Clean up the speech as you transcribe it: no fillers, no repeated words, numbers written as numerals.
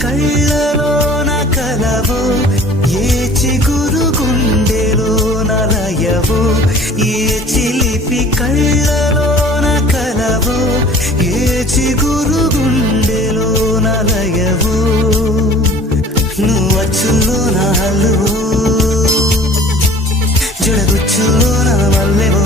కళ్ళలోన కలవో ఏ చిగురు గుండెలోన లయవో ఏ చిలిపి కళ్ళలోన కలవో ఏ చిగురు గుండెలోన లయవో నువ్వచ్చులో నా హల్లువో జడగుచ్చులో నా మల్లెవో